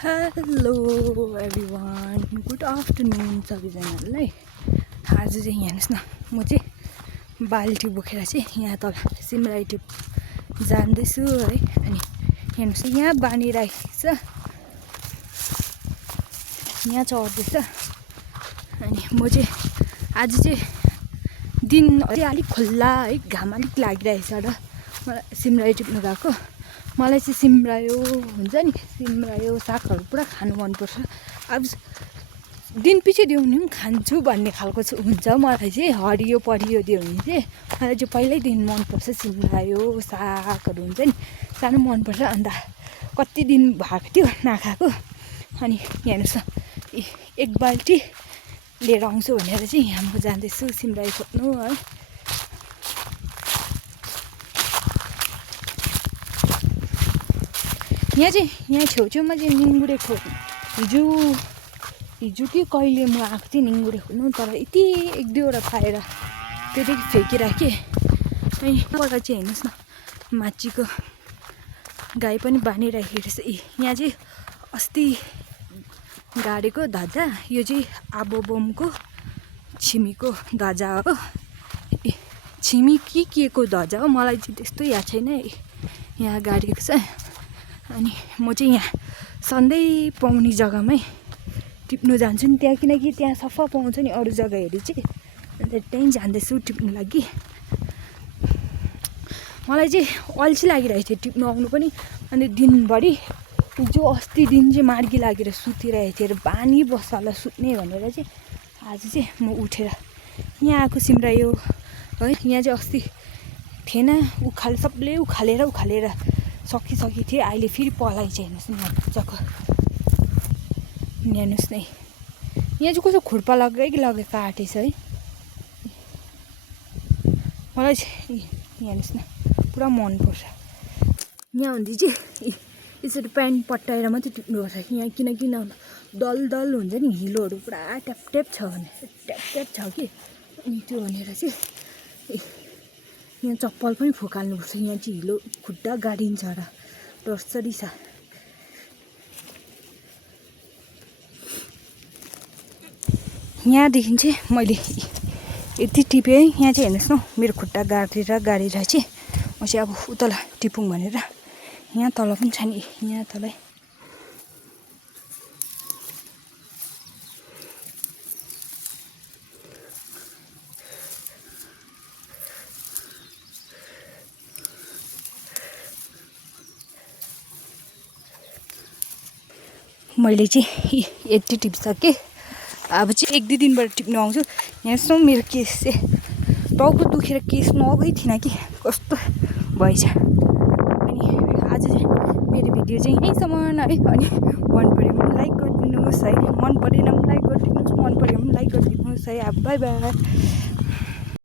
Hello everyone, good afternoon सबैजनालाई। आज चाहिँ हेर्नुहोस् न, म चाहिँ बाल्टी बोकेर चाहिँ यहाँ तल सिमराई टिप जाँदैछु है। अनि हेर्नुहोस् यहाँ बानिरहेको छ, यहाँ चढ्दैछ। अनि म चाहिँ आज चाहिँ दिन चाहिँ अलिक खुल्ला है, घाम अलिक लागिरहेछ र मलाई सिमराई टिप्नु गएको। मलाई चाहिँ सिमरायो हुन्छ नि, सिमरायो सागहरू पुरा खानु मनपर्छ। अब दिन पछि दियो भने पनि खान्छु भन्ने खालको हुन्छ मलाई चाहिँ। हरियो परियो दियो भने चाहिँ मलाई चाहिँ पहिल्यैदेखि मनपर्छ। सिमरायो सागहरू हुन्छ नि, सानो मनपर्छ। अन्त कति दिन भएको थियो नखाएको। अनि हेर्नुहोस् न, एक बाल्टी लिएर आउँछु भनेर चाहिँ यहाँ म जाँदैछु सिमरायो खोज्नु है। यहाँ छेउछेउमा चाहिँ निङ्गुरे हिजो कि कहिले म आएको थिएँ निङ्गुरे खोज्नु, तर यति एक दुईवटा पाएर त्यतिकै फ्याँकिराखेँ। अनि यहाँबाट चाहिँ हेर्नुहोस् न, माछीको गाई पनि बानिराखेको रहेछ। यहाँ चाहिँ अस्ति गाडेको धजा, यो चाहिँ आबोबमको छिमीको धजा हो। छिमी के को धजा हो मलाई चाहिँ त्यस्तो याद छैन। यहाँ गाडेको छ। अनि म चाहिँ यहाँ सधैँ पाउने जग्गामै टिप्नु जान्छु नि, त्यहाँ किनकि त्यहाँ सफा पाउँछ नि अरू जग्गा हेरी चाहिँ। अन्त त्यहीँ जाँदैछु टिप्नु लागि। मलाई चाहिँ अल्छी लागिरहेको थियो टिप्नु आउनु पनि। अनि दिनभरि हिजो अस्ति दिन चाहिँ मार्गी लागेर सुतिरहेको थिएँ र बानी बस्छ होला सुत्ने भनेर चाहिँ आज चाहिँ म उठेर यहाँ आएको सिमरायो है। यहाँ चाहिँ अस्ति थिएन, सबले उखालेर सकिसकेको थियो। अहिले फेरि पलाइ चाहिँ हेर्नुहोस् न, मजाको हेर्नुहोस् न। यहाँ चाहिँ कस्तो खुर्पा लगे काटेछ है। मलाई चाहिँ हेर्नुहोस् न पुरा मनपर्छ। यहाँ हुँदै चाहिँ यसरी प्यान्ट पट्टाएर मात्रै टिप्नुपर्छ यहाँ, किनकि दल हुन्छ नि, हिलोहरू पुरा ट्याप छ भने ट्याप छ कि। अनि त्यो भनेर चाहिँ यहाँ चप्पल पनि फुकाल्नुपर्छ। यहाँ चाहिँ हिलो खुट्टा गाडिन्छ र डरसरी छ। यहाँदेखि चाहिँ मैले यति टिपेँ। यहाँ चाहिँ हेर्नुहोस् न, मेरो खुट्टा गाडेर चाहिँ म चाहिँ अब उतल टिपौँ भनेर। यहाँ तल पनि छ नि, यहाँ तलै मैले चाहिँ यति टिपिसकेँ। अब चाहिँ एक दुई दिनबाट टिप्नु आउँछु। यहाँसम्म मेरो केस चाहिँ टाउको दुखेर केस नगइ थिएन कि कस्तो भएछ। अनि आज चाहिँ मेरो भिडियो चाहिँ यहीँसम्म है। अनि मन पऱ्यो भने लाइक गरिदिनुहोस् है, मन परेन भने लाइक गरिदिनुहोस्, मन पऱ्यो भने लाइक गरिदिनुहोस् है। अब बाई बाई।